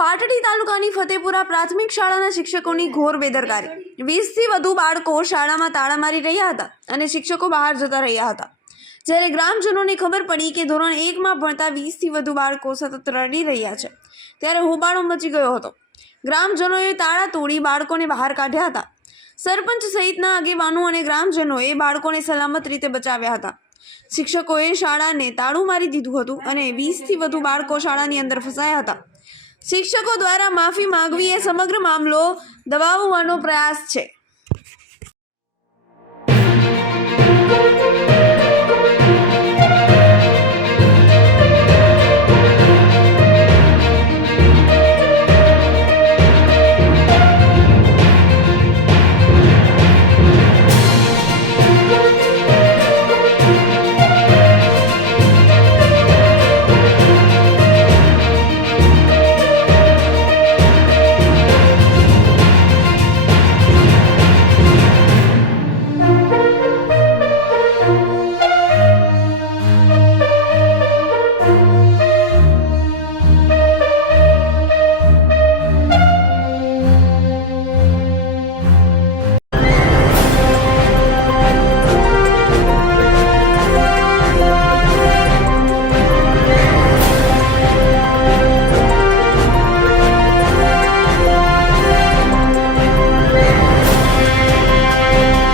પાટડી તાલુકાની ફતેપુરા પ્રાથમિક શાળાના શિક્ષકોની ઘોર બેદરકારી। 20થી વધુ બાળકો શાળામાં તાળા મારી રહ્યા હતા અને શિક્ષકો બહાર જતા રહ્યા હતા। જ્યારે ગ્રામજનોને ખબર પડી કે ધોરણ 1માં ભણતા 20થી વધુ બાળકો સતત રડી રહ્યા છે, ત્યારે હોબાળો મચી ગયો હતો। ગ્રામજનોએ તાળા તોડી બાળકોને બહાર કાઢ્યા હતા। સરપંચ સહિતના આગેવાનો અને ગ્રામજનોએ બાળકોને સલામત રીતે બચાવ્યા હતા। શિક્ષકોએ શાળાને તાળું મારી દીધું હતું અને 20થી વધુ બાળકો શાળાની અંદર ફસાયા હતા। શિક્ષકો દ્વારા માફી માંગવી એ સમગ્ર મામલો દબાવવાનો પ્રયાસ છે।